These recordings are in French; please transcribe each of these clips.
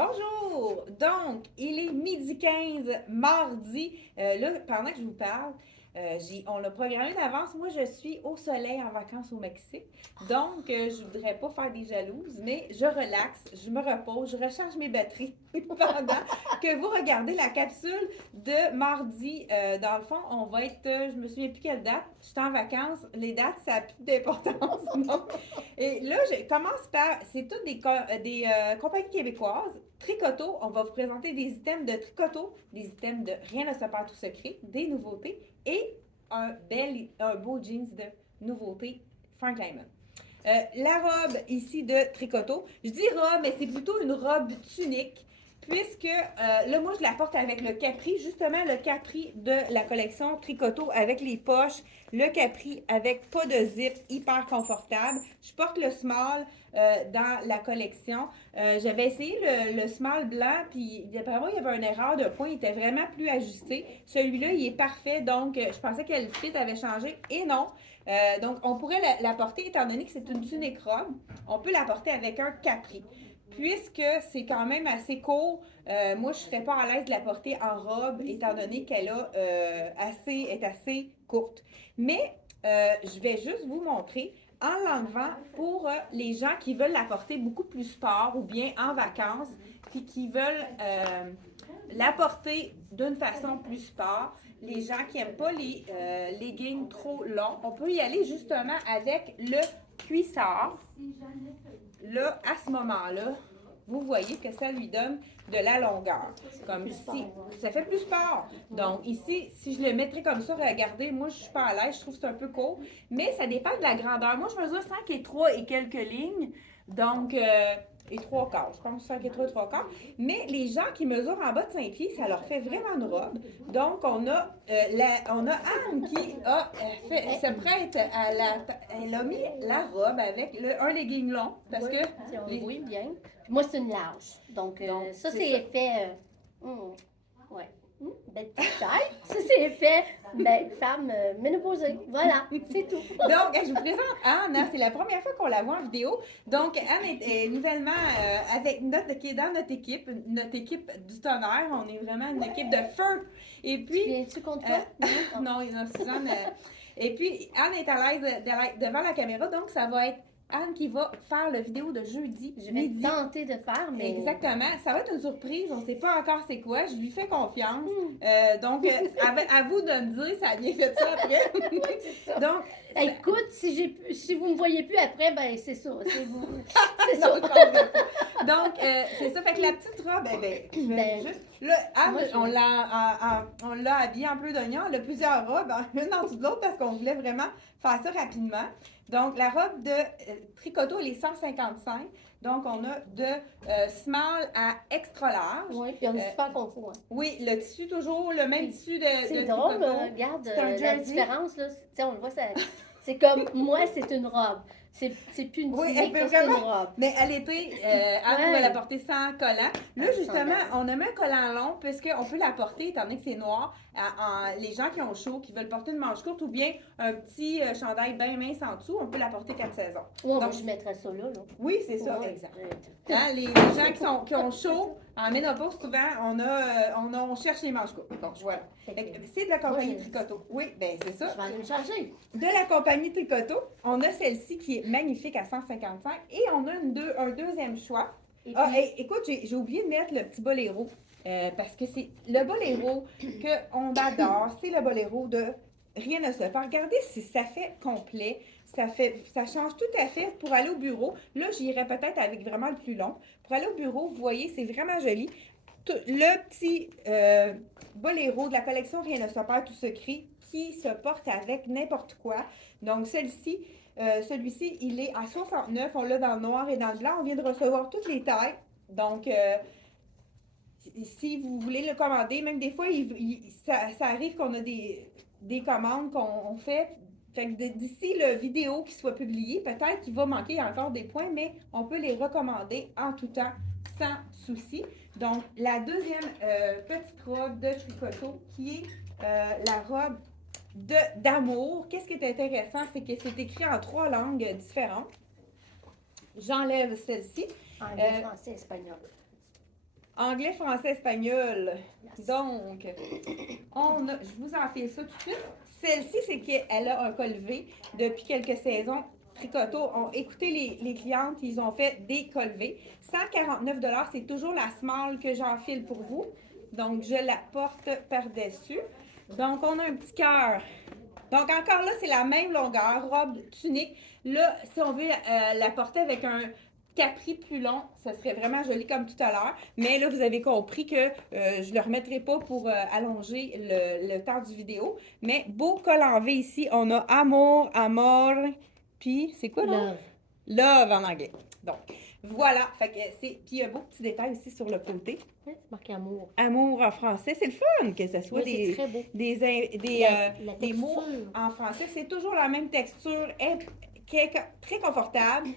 Bonjour! Donc, il est midi 15, mardi. Là, pendant que je vous parle, on l'a programmé d'avance. Moi, je suis au soleil en vacances au Mexique. Donc, je voudrais pas faire des jalouses, mais je relaxe, je me repose, je recharge mes batteries pendant que vous regardez la capsule de mardi. Dans le fond, on va être, je me souviens plus quelle date. Je suis en vacances. Les dates, ça n'a plus d'importance. Donc, et là, je commence par, c'est toutes des compagnies québécoises. Tricoto, on va vous présenter des items de tricoto, des items de rien ne se perd tout secret, des nouveautés et un beau jeans de nouveautés Frank Lyman. La robe ici de tricoto, je dis robe, mais c'est plutôt une robe tunique puisque là, moi, je la porte avec le capri, justement le capri de la collection tricoto avec les poches, le capri avec pas de zip, hyper confortable. Je porte le small dans la collection. J'avais essayé le small blanc, puis d'après moi, il y avait une erreur de point, il était vraiment plus ajusté. Celui-là, il est parfait, donc je pensais que le fit avait changé, et non. Donc, on pourrait la porter, étant donné que c'est une tunique robe, on peut la porter avec un capri. Puisque c'est quand même assez court, moi, je ne serais pas à l'aise de la porter en robe, étant donné qu'elle est assez courte. Mais je vais juste vous montrer en l'enlevant pour les gens qui veulent la porter beaucoup plus sport ou bien en vacances, puis qui veulent la porter d'une façon plus sport. Les gens qui n'aiment pas les leggings trop longs, on peut y aller justement avec le cuissard. Là, à ce moment-là, vous voyez que ça lui donne de la longueur. Comme ici, ça fait plus sport. Donc ici, si je le mettrais comme ça, regardez, moi je suis pas à l'aise, je trouve que c'est un peu court, mais ça dépend de la grandeur. Moi, je mesure 5 et 3 et quelques lignes, donc et 3 quarts, je pense 5 et 3 et 3 quarts. Mais les gens qui mesurent en bas de 5 pieds, ça leur fait vraiment une robe. Donc on a Anne qui se prête à elle a mis la robe avec un legging long parce que Si on le voit bien. Puis moi, c'est une large. Donc, ça, c'est effet. Ouais. Belle petite taille. Ça, c'est effet. Belle femme ménopausée. Voilà, c'est tout. Donc, je vous présente Anne. Hein, c'est la première fois qu'on la voit en vidéo. Donc, Anne est nouvellement qui est dans notre équipe du tonnerre. On est vraiment une équipe de feu. Et puis. Viens-tu contre toi? Non, Suzanne. Et puis, Anne est à l'aise devant la caméra. Donc, ça va être Anne qui va faire la vidéo de jeudi. Je vais tenter de faire, mais. Exactement. Ça va être une surprise. On ne sait pas encore c'est quoi. Je lui fais confiance. Donc, à vous de me dire, ça a bien fait ça après. Oui, c'est ça. Donc, écoute, si vous me voyez plus après, ben c'est ça. C'est vous. C'est non, ça. Donc, c'est ça. Fait que la petite robe, juste. Là, Anne, on l'a habillée en bleu d'oignon. Elle a plusieurs robes, une en dessous de l'autre, parce qu'on voulait vraiment faire ça rapidement. Donc, la robe de tricoto, elle est 155. Donc, on a de small à extra large. Oui, puis on est super confort. Hein. Oui, le tissu, toujours le même tissu de C'est drôle, tricoto. regarde la différence, là. T'sais, on le voit, c'est comme, moi, c'est une robe. C'est plus une tunique, c'est une robe. Mais elle était, Anne pouvait la porter sans collant. Là, justement, on a mis un collant long puisqu'on peut la porter, étant donné que c'est noir, les gens qui ont chaud, qui veulent porter une manche courte ou bien un petit chandail bien mince en dessous, on peut la porter 4 saisons. Ouais, donc, je mettrais ça là. Oui, c'est ça, exact. Hein, les gens qui ont chaud, en ménopause, souvent, on cherche les manches courtes. Donc, voilà. C'est de la compagnie Tricoto. Oui, ben c'est ça. Je vais aller me charger. De la compagnie Tricoto, on a celle-ci qui est magnifique à 155 et on a un deuxième choix. Écoute, j'ai oublié de mettre le petit boléro parce que c'est le boléro qu'on adore. C'est le boléro de rien ne se fait. Regardez si ça fait complet. Ça change tout à fait pour aller au bureau. Là, j'irais peut-être avec vraiment le plus long. Pour aller au bureau, vous voyez, c'est vraiment joli. Le petit boléro de la collection Rien ne se perd, tout se crie qui se porte avec n'importe quoi. Donc, celui-ci, il est à 69. On l'a dans le noir et dans le blanc. On vient de recevoir toutes les tailles. Donc, si vous voulez le commander, même des fois, ça arrive qu'on a des commandes qu'on fait. Fait que d'ici la vidéo qui soit publiée, peut-être qu'il va manquer encore des points, mais on peut les recommander en tout temps sans souci. Donc, la deuxième petite robe de tricoto qui est la robe d'amour. Qu'est-ce qui est intéressant, c'est que c'est écrit en 3 langues différentes. J'enlève celle-ci. Anglais, français, espagnol. Anglais, français, espagnol. Donc, je vous en file ça tout de suite. Celle-ci, c'est qu'elle a un col V depuis quelques saisons. Tricoto ont écouté les clientes, ils ont fait des cols V. 149 $, c'est toujours la small que j'enfile pour vous. Donc, je la porte par-dessus. Donc, on a un petit cœur. Donc, encore là, c'est la même longueur, robe tunique. Là, si on veut la porter avec un capri plus long, ça serait vraiment joli comme tout à l'heure. Mais là, vous avez compris que je ne le remettrai pas pour allonger le temps du vidéo. Mais beau col en V ici. On a amour, amor, puis c'est quoi là? Love. Love en anglais. Donc, voilà. Fait que c'est. Puis il y a un beau petit détail aussi sur le côté. C'est marqué amour. Amour en français, c'est le fun que ce soit Oui, c'est très beau. des mots en français. C'est toujours la même texture, qui est très confortable.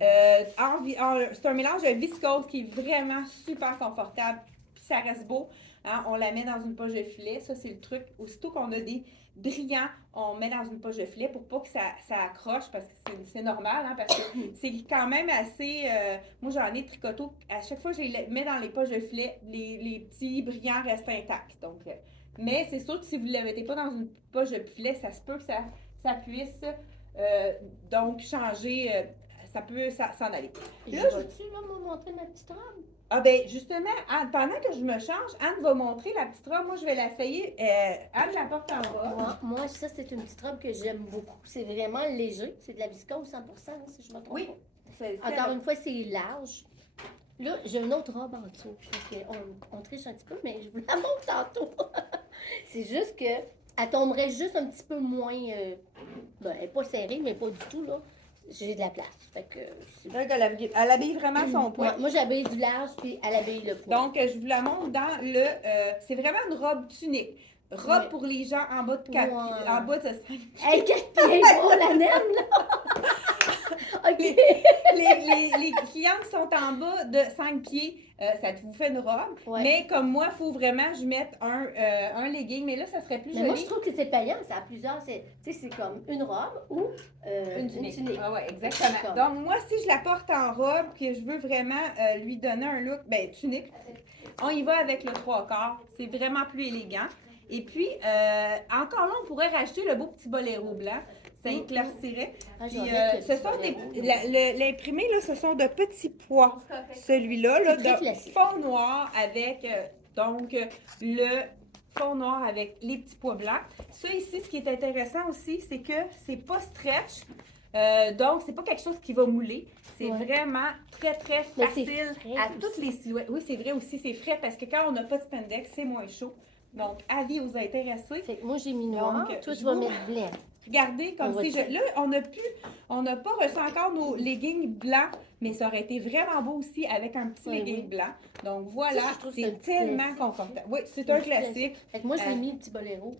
C'est un mélange de viscose qui est vraiment super confortable. Puis ça reste beau. Hein? On la met dans une poche de filet. Ça, c'est le truc. Aussitôt qu'on a des brillants, on met dans une poche de filet pour pas que ça accroche parce que c'est normal. Hein? Parce que c'est quand même assez. Moi, j'en ai tricoto. À chaque fois que je les mets dans les poches de filet, les petits brillants restent intacts. Donc, mais c'est sûr que si vous ne le mettez pas dans une poche de filet, ça se peut que ça puisse donc changer. Ça peut s'en aller. Là, vas-tu me montrer ma petite robe? Ah ben justement, Anne, pendant que je me change, Anne va montrer la petite robe. Moi, je vais l'essayer. Anne la porte en robe. Moi, ça, c'est une petite robe que j'aime beaucoup. C'est vraiment léger. C'est de la viscose 100%, si je me trompe Oui. pas. Encore une fois, c'est large. Là, j'ai une autre robe en dessous. On triche un petit peu, mais je vous la montre tantôt. C'est juste que elle tomberait juste un petit peu moins... ben, elle n'est pas serrée, mais pas du tout, là. J'ai de la place. Fait que Elle habille vraiment son poids. Ouais, moi, j'habille du large, puis elle habille le poids. Donc, je vous la montre dans le... c'est vraiment une robe tunique. Robe pour les gens en bas de 4 pieds. En bas de 5 pieds. Hey, 4 pieds, oh, la naine, là! OK. Les clients qui sont en bas de 5 pieds, ça vous fait une robe. Ouais. Mais comme moi, il faut vraiment que je mette un legging. Mais là, ça serait plus joli. Moi, je trouve que c'est payant. Ça a plusieurs. C'est comme une robe ou une tunique. Ah ouais, exactement. Donc, moi, si je la porte en robe, que je veux vraiment lui donner un look, ben tunique, on y va avec le 3/4. C'est vraiment plus élégant. Et puis, encore là, on pourrait rajouter le beau petit boléro blanc. Ça éclaircirait. Puis, ce sont l'imprimé, là, ce sont de petits pois. Celui-là, là, de fond noir avec, donc, le fond noir avec les petits pois blancs. Ça ici, ce qui est intéressant aussi, c'est que c'est pas stretch. Donc, c'est pas quelque chose qui va mouler. C'est vraiment très, très facile à toutes les silhouettes. Oui, c'est vrai aussi, c'est frais parce que quand on n'a pas de spandex, c'est moins chaud. Donc, avis aux intéressés. Fait que moi, j'ai mis noir. Donc, toi, tu vas mettre blanc. Regardez, comme si là, on n'a pas reçu encore nos leggings blancs, mais ça aurait été vraiment beau aussi avec un petit legging blanc. Donc voilà, c'est tellement confortable. Oui, c'est un classique. Fait que moi, j'ai mis le petit boléro.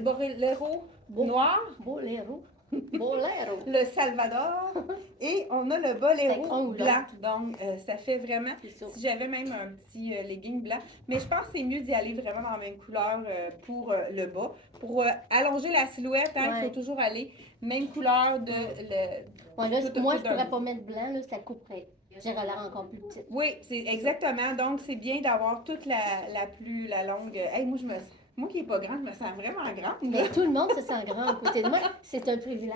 Boléro noir. Boléro. Le Salvador. Et on a le boléro blanc. Donc, ça fait vraiment... Si j'avais même un petit legging blanc. Mais je pense que c'est mieux d'y aller vraiment dans la même couleur pour le bas. Pour allonger la silhouette, il faut toujours aller même couleur de... moi, je pourrais pas mettre blanc, là, ça couperait. J'aurais l'air encore plus petite. Oui, c'est exactement. Donc, c'est bien d'avoir toute la longue... Hey, moi qui n'ai pas grande, je me sens vraiment grande. Mais tout le monde se sent grand à côté de moi. C'est un privilège.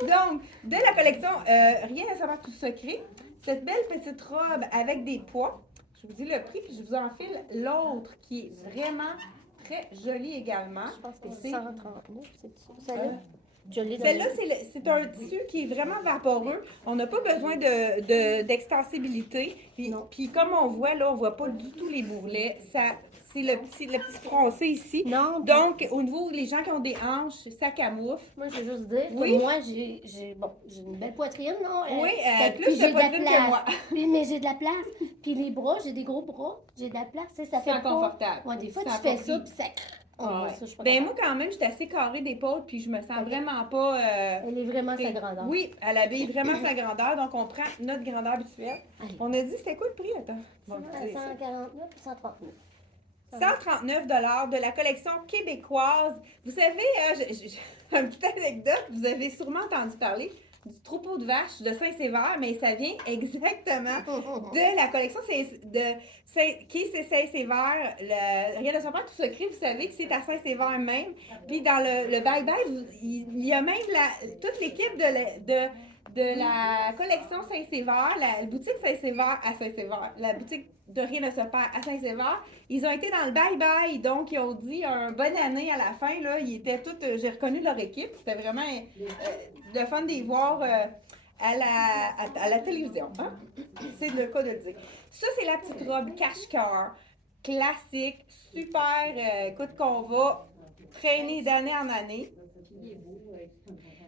Donc, de la collection Rien à savoir tout secret, cette belle petite robe avec des pois, je vous dis le prix, puis je vous enfile l'autre qui est vraiment très jolie également. Je pense que c'est 139, c'est ça? Celle-là, c'est un tissu qui est vraiment vaporeux. On n'a pas besoin d'extensibilité. Puis comme on voit, là, on ne voit pas du tout les bourrelets. C'est le petit froncé ici. Non. Donc, au niveau des gens qui ont des hanches, ça camoufle. Moi, je veux juste dire que moi, j'ai une belle poitrine, non? Oui, plus de poitrine que moi. Puis, mais j'ai de la place. Puis les bras, j'ai des gros bras. J'ai de la place. Ça fait inconfortable. Ouais, des fois, tu fais ça, puis ça... Moi, quand même, je suis assez carrée d'épaule, puis je me sens vraiment pas... Elle est vraiment sa grandeur. Oui, elle habille vraiment sa grandeur, donc on prend notre grandeur habituelle. Allez. On a dit, c'était quoi le prix, attends? 149 ou 139? 139 $ de la collection québécoise. Vous savez, une petite anecdote, vous avez sûrement entendu parler, du troupeau de vaches de Saint-Sévère, mais ça vient exactement de la collection qui est Saint-Sévère. Rien de son père, tout secret, vous savez que c'est à Saint-Sévère même. Puis dans le bye-bye, il y a même toute l'équipe de la collection Saint-Sévère, la boutique Saint-Sévère à Saint-Sévère, la boutique de Rien ne se perd à Saint-Sévère. Ils ont été dans le bye-bye, donc ils ont dit un bonne année à la fin. Là. Ils étaient tous, j'ai reconnu leur équipe, c'était vraiment le fun de les voir à la télévision. Hein? C'est le cas de le dire. Ça, c'est la petite robe cache-cœur, classique, super, écoute, qu'on va traîner d'année en année.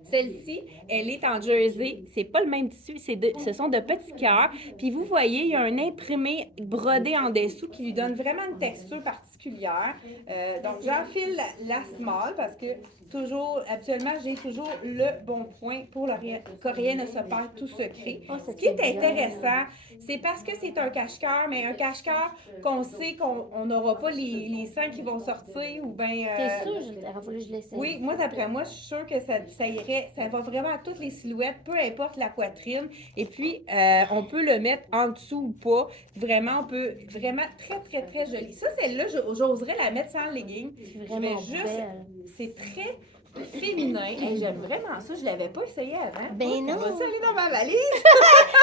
Celle-ci, elle est en jersey. C'est pas le même tissu, ce sont de petits cœurs. Puis vous voyez, il y a un imprimé brodé en dessous qui lui donne vraiment une texture particulière. Donc, j'enfile la small parce que actuellement, j'ai toujours le bon point pour le Rien ne se perd tout secret. Ce qui est intéressant, c'est parce que c'est un cache-cœur, mais un cache-cœur qu'on sait qu'on n'aura pas les seins qui vont sortir ou bien... T'es sûr? Il aurait fallu que je l'essaie. Oui, moi, d'après moi, je suis sûre que ça irait, ça va vraiment à toutes les silhouettes, peu importe la poitrine. Et puis, on peut le mettre en dessous ou pas. Vraiment, on peut, vraiment très, très, très joli. Ça, celle-là, j'oserais la mettre sans legging. C'est vraiment belle. C'est très féminin. Hey, j'aime vraiment ça. Je ne l'avais pas essayé avant. Ben non. Ça va aller dans ma valise.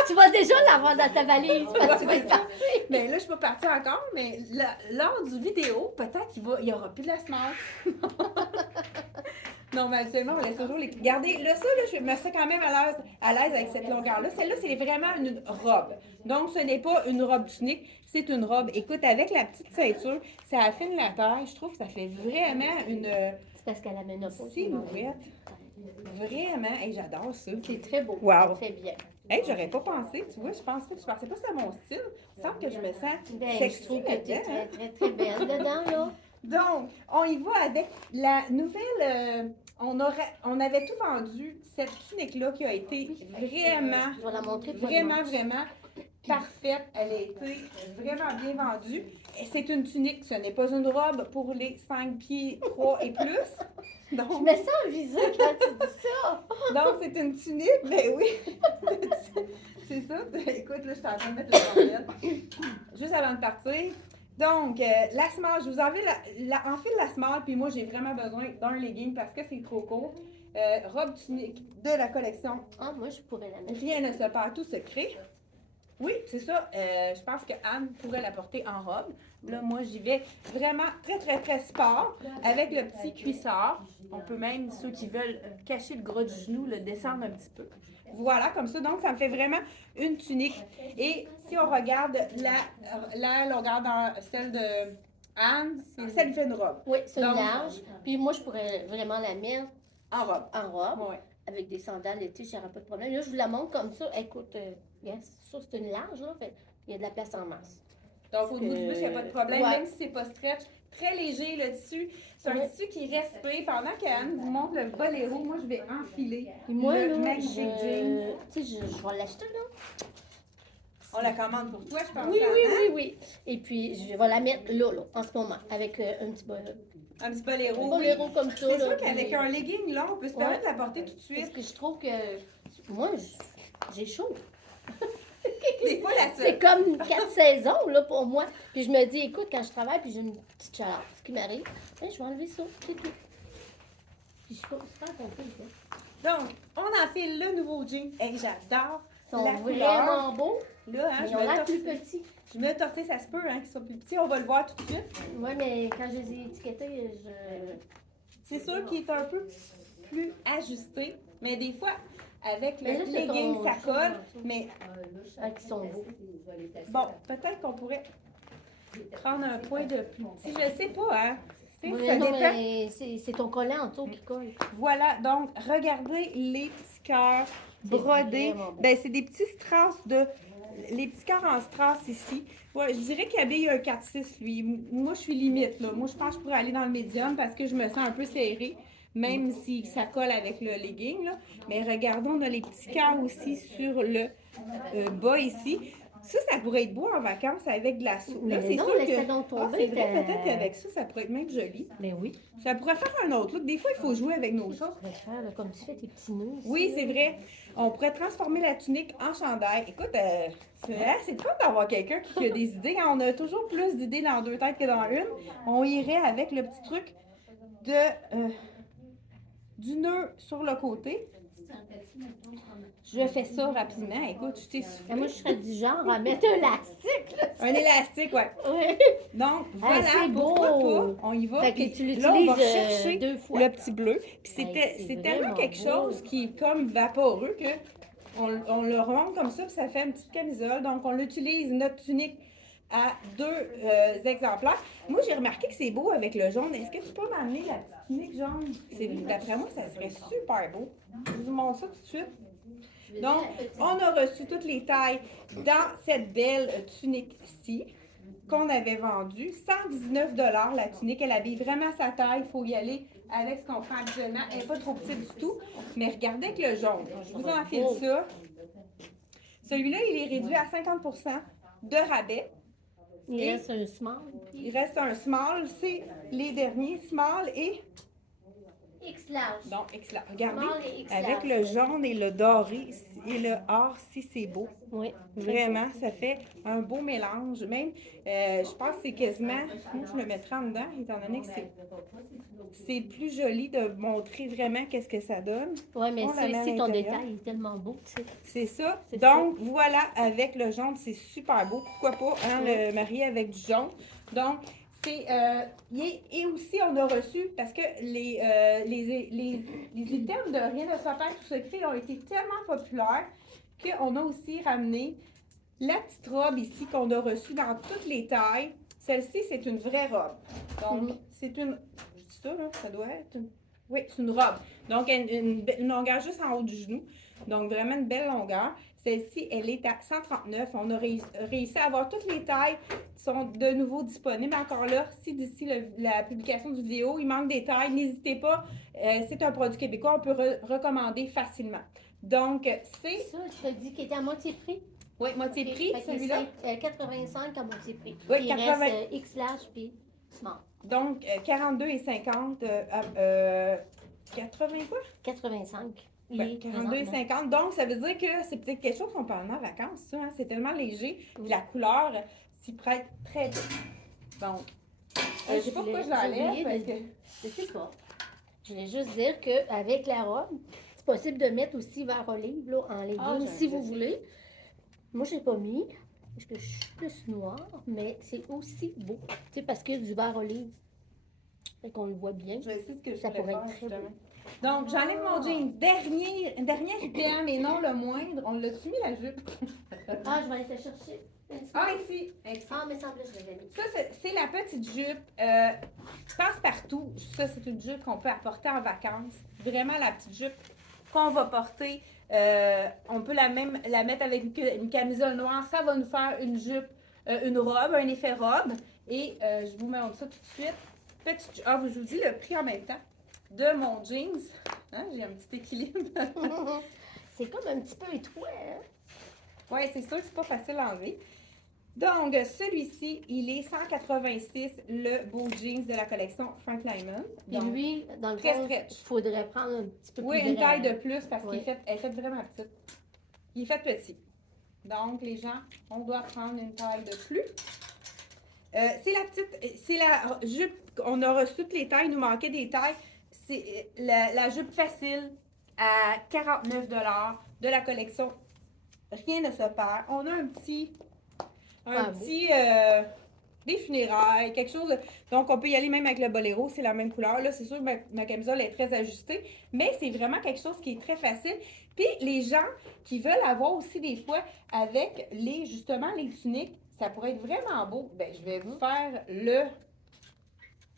Tu vas déjà l'avoir dans ta valise parce que tu vas être partie. Mais là, je ne suis pas partie encore, mais lors du vidéo, peut-être qu'il y aura plus de la smart. Non, mais actuellement, on laisse toujours les garder. Là, ça, là, je me sens quand même à l'aise avec cette longueur-là. Celle-là, c'est vraiment une robe. Donc, ce n'est pas une robe tunique, c'est une robe. Écoute, avec la petite ceinture, ça affine la taille. Je trouve que ça fait vraiment une... C'est parce qu'elle a la ménopause. Silhouette. Vraiment. Hey, j'adore ça. C'est très beau. Wow. Très bien. Hey, j'aurais pas pensé, tu vois, je pensais pas que c'était mon style. Il me semble que je me sens Ben, sexy je trouve que tu es là-dedans, hein? très, très, très belle dedans, là. Donc, on y va avec la nouvelle... on avait tout vendu, cette tunique-là qui a été vraiment, Je vais la montrer. vraiment parfaite. Elle a été vraiment bien vendue. Et c'est une tunique, ce n'est pas une robe pour les 5 pieds 3 et plus. Donc, Je me sens visée quand tu dis ça. donc, c'est une tunique, ben oui. C'est ça. Écoute, là, je suis en train de mettre le bordel. Juste avant de partir. Donc, la small, je vous enfile la small, puis moi, j'ai vraiment besoin d'un legging parce que c'est trop court. Robe tunique de la collection. Ah, moi, je pourrais la mettre. Rien ne se perd, tout secret. Oui, c'est ça. Je pense que Anne pourrait la porter en robe. Là, moi, j'y vais vraiment très, très, très sport avec le petit cuissard. On peut même, ceux qui veulent cacher le gras du genou, le descendre un petit peu. Voilà, comme ça. Donc, ça me fait vraiment une tunique. Et si on regarde la longueur dans celle de Anne, ça lui fait une robe. Oui, c'est Donc, large. Puis moi, je pourrais vraiment la mettre En robe. en robe. Ouais. Avec des sandales l'été, j'aurais pas de problème. Là, je vous la montre comme ça. Écoute, ça, c'est une large, là. Fait, il y a de la place en masse. Donc, au bout du bus, il n'y a pas de problème, Ouais. même si c'est pas stretch. Très léger, le tissu. C'est un Ouais. tissu qui respire. Pendant qu'Anne vous montre le boléro, moi, je vais enfiler Puis moi, le là, Magic Jeans. tu sais, je vais l'acheter, là. On la commande pour toi, je pense. Oui, oui, Anne, oui, oui. Et puis, je vais la mettre là, en ce moment, avec un petit Un petit boléro. boléro comme ça. C'est là, sûr puis- qu'avec un legging long, on peut se permettre de la porter tout de Parce suite. que je trouve que moi, j'ai chaud. Des fois, C'est comme 4 saisons là, pour moi. Puis je me dis, écoute, quand je travaille, puis j'ai une petite chaleur, ce qui m'arrive, ben, je vais enlever ça, c'est tout. Puis je suis super contente. Donc, on enfile le nouveau jean. Et j'adore Ils sont la vraiment couleur. beaux, Là, hein, mais je ils ont me l'air tortille. plus petits. Je me tortille, ça se peut, hein, qu'ils soient plus petits. On va le voir tout de suite. Oui, mais quand je les ai étiquetés, C'est sûr qu'il est un peu plus ajusté, mais des fois, avec le Mais là, c'est legging, ton ça choix, colle. ça. Mais Qui sont beaux. bon, peut-être qu'on pourrait prendre un point de plus petit. Je sais pas, hein. Tu sais, Oui, ça non, dépend. mais c'est ton collant en dessous qui colle. Voilà, donc, regardez les petits cœurs brodés. vraiment beau. Ben, c'est des petits strass les petits cœurs en strass ici. Ouais, je dirais qu'il habille un 4-6, lui. Moi, je suis limite, là. Moi, je pense que je pourrais aller dans le médium parce que je me sens un peu serrée, même si ça colle avec le legging, là. Mais regardons, on a les petits cœurs aussi sur le bas ici. Ça pourrait être beau en vacances avec de la soupe. Là, Mais c'est non, sûr laisse-la que... donc Ah, tomber. c'est vrai, peut-être qu'avec ça pourrait être même joli. Mais oui. Ça pourrait faire un autre look. Des fois, il faut jouer avec nos Tu choses. pourrais faire, là, comme tu fais tes petits nœuds. ici, Oui, là. c'est vrai. On pourrait transformer la tunique en chandail. Écoute, c'est le fun d'avoir quelqu'un qui a des idées. On a toujours plus d'idées dans deux têtes que dans une. On irait avec le petit truc du nœud sur le côté. Je fais ça rapidement. Écoute, je t'ai Et soufflé. moi, je serais du genre à mettre un élastique. Là. Un élastique, ouais. Oui. Donc, voilà, c'est pourquoi beau. pas. On y va. Fait Puis que tu là, on va l'utilises chercher 2 fois. le petit bleu. Puis Hey, c'est c'est tellement vraiment quelque beau. chose qui est comme vaporeux que on le remonte comme ça, puis ça fait une petite camisole. Donc, on l'utilise, notre tunique, à 2 exemplaires. Moi, j'ai remarqué que c'est beau avec le jaune. Est-ce que tu peux m'amener la petite tunique jaune? D'après moi, ça serait super beau. Je vous montre ça tout de suite. Donc, on a reçu toutes les tailles dans cette belle tunique-ci qu'on avait vendue. 119 $ la tunique. Elle habille vraiment sa taille. Il faut y aller avec ce qu'on prend habituellement. Elle n'est pas trop petite du tout. Mais regardez avec le jaune. Je vous enfile ça. Celui-là, il est réduit à 50% de rabais. Il reste un small. Il reste un small. C'est les derniers small et... X large. Donc, regardez, Small et X avec large. le jaune et le doré et le or, si c'est beau. Oui. Vraiment, ça fait un beau mélange. Même, je pense que c'est quasiment, moi je me mettrais en dedans, étant donné que c'est plus joli de montrer vraiment qu'est-ce que ça donne. Oui, mais On ça la met à ici, ton l'intérieur. détail est tellement beau, tu sais. C'est ça. C'est Donc, voilà, avec le jaune, c'est super beau. Pourquoi pas hein, Oui. le marier avec du jaune. Donc, c'est... et aussi, on a reçu, parce que les items de Rien ne s'opère tout secret ont été tellement populaires qu'on a aussi ramené la petite robe ici qu'on a reçue dans toutes les tailles. Celle-ci, c'est une vraie robe. Donc, c'est une... Je dis ça, là, ça doit être... Oui, c'est une robe. Donc, une longueur juste en haut du genou. Donc, vraiment une belle longueur. Celle-ci, elle est à 139. On a réussi à avoir toutes les tailles qui sont de nouveau disponibles. Encore là, si d'ici la publication de vidéo, il manque des tailles, n'hésitez pas. C'est un produit québécois, on peut recommander facilement. Donc, c'est... Ça, tu t'as dit qu'il était à moitié prix? Oui, moitié prix, Fait que celui-là. c'est 85 à moitié prix. Oui, Puis 80. il reste X large puis small. Donc, 42,50 80 quoi? 85. Ben, 42,50. Donc, ça veut dire que c'est peut-être quelque chose qu'on peut emmener en vacances, ça. Hein? C'est tellement léger. Puis la couleur s'y prête très bien. Donc, je sais pas pourquoi je l'enlève. Parce que... Je sais pas. Je voulais juste dire qu'avec la robe, c'est possible de mettre aussi vert olive là, en legging si vous voulez. Moi, je l'ai pas mis parce que je suis plus noire, mais c'est aussi beau. Tu sais, parce que du vert olive. Fait qu'on le voit bien. Je sais ce que je Ça voulais pourrait faire, être très justement. Donc, j'enlève mon jean. Dernier item, et non le moindre. On l'a-tu mis, la jupe? Ah, je vais aller te chercher. Ah, ici. Ah, mais semble que je l'avais mis. Ça, c'est la petite jupe passe-partout. Ça, c'est une jupe qu'on peut apporter en vacances. Vraiment la petite jupe qu'on va porter. On peut la mettre avec une camisole noire. Ça va nous faire une jupe, une robe, un effet robe. Et je vous montre ça tout de suite. Je vous dis le prix en même temps de mon jeans. Hein, j'ai un petit équilibre. C'est comme un petit peu étroit, hein? Oui, c'est sûr que c'est pas facile à enlever. Donc, celui-ci, il est 186, le beau jeans de la collection Frank Lyman. Puis Donc, lui, dans le très fond, stretch. il faudrait prendre un petit peu oui, plus une grand. taille de plus parce Oui. qu'elle est faite vraiment petite. Il est fait petit. Donc, les gens, on doit prendre une taille de plus. C'est la jupe, on a reçu toutes les tailles, il nous manquait des tailles. C'est la jupe facile à 49 $ de la collection Rien ne se perd. On a un petit des funérailles, quelque chose. Donc, on peut y aller même avec le boléro, c'est la même couleur. Là, c'est sûr que ma camisole est très ajustée, mais c'est vraiment quelque chose qui est très facile. Puis, les gens qui veulent avoir aussi des fois avec justement les tuniques, ça pourrait être vraiment beau. Ben, je vais vous faire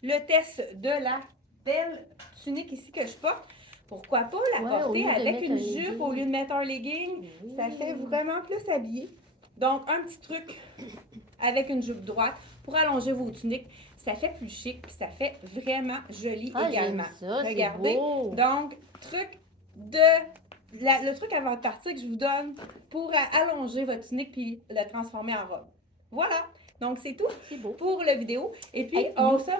le test de la belle tunique ici que je porte. Pourquoi pas la Ouais, au porter lieu de avec mettre une un jupe legging. au lieu de mettre un legging? Ça fait vraiment plus habillé. Donc, un petit truc avec une jupe droite pour allonger vos tuniques. Ça fait plus chic puis ça fait vraiment joli Ah, également. j'aime ça, c'est Regardez. beau. Donc, truc de le truc avant de partir que je vous donne pour allonger votre tunique puis le transformer en robe. Voilà. Donc, c'est tout C'est beau. pour la vidéo. Et puis, Hey, on se On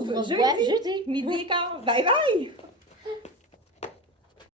retrouve se revoit jeudi. midi et quart. Bye bye!